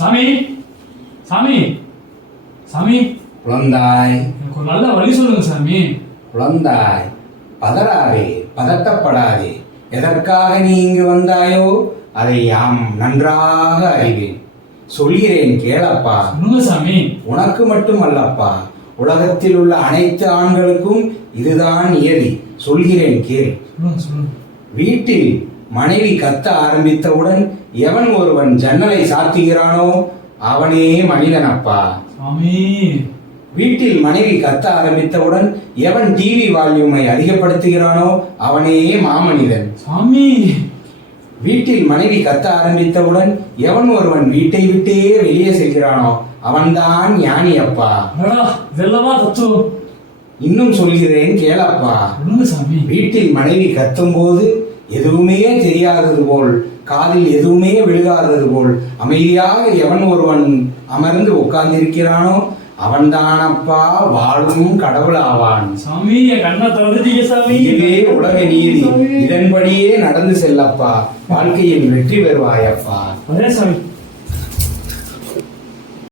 சாமி சாமி சாமி குழந்தாய், எனக்கு ஒரு நல்ல வழி சொல்லுங்க சாமி. குழந்தாய், பதறாதே, பதட்டப்படாதே. எதற்காக நீ இங்கு வந்தாயோ அதை யாம் நன்றாக அறிவேன். சொல்கிறேன் கேளப்பா. சொல்லுங்க சாமி. உனக்கு மட்டுமல்லப்பா, உலகத்தில் உள்ள அனைத்து ஆண்களுக்கும் இதுதான் நியதி. சொல்கிறேன் கேள். சொல்லுங்க சொல்லுங்க. வீட்டில் மனைவி கத்த ஆரம்பித்தவுடன் எவன் ஒருவன் ஜன்னலை சாத்துகிறானோ அவனே மனிதனப்பா. சாமி. வீட்டில் மனைவி கத்த ஆரம்பித்தவுடன் எவன் டிவி வால்யூமை அதிகப்படுத்துகிறானோ அவனே மாமனிதன். சாமி. வீட்டில் மனைவி கத்த ஆரம்பித்தவுடன் எவன் ஒருவன் வீட்டை விட்டே வெளியே செல்கிறானோ அவன்தான் ஞானி அப்பா. இதெல்லாமா தத்துவம். இன்னும் சொல்கிறேன் கேளப்பா. சொல்லுங்க சாமி. வீட்டில் மனைவி கத்தும் போது எதுவுமே தெரியாதது போல், காதில் எதுவுமே விழுகாதது போல் அமைதியாக எவன் ஒருவன் அமர்ந்து உட்கார்ந்திருக்கிறானோ அவன்தானப்பா வாழும் கடவுள் ஆவான். சாமி என் கண்ணை திறந்துட்டீங்க சாமி. இதுவே உலக நீதி. இதன்படியே நடந்து செல்லப்பா. வாழ்க்கையில் வெற்றி பெறுவாயப்பா. அதே சாமி.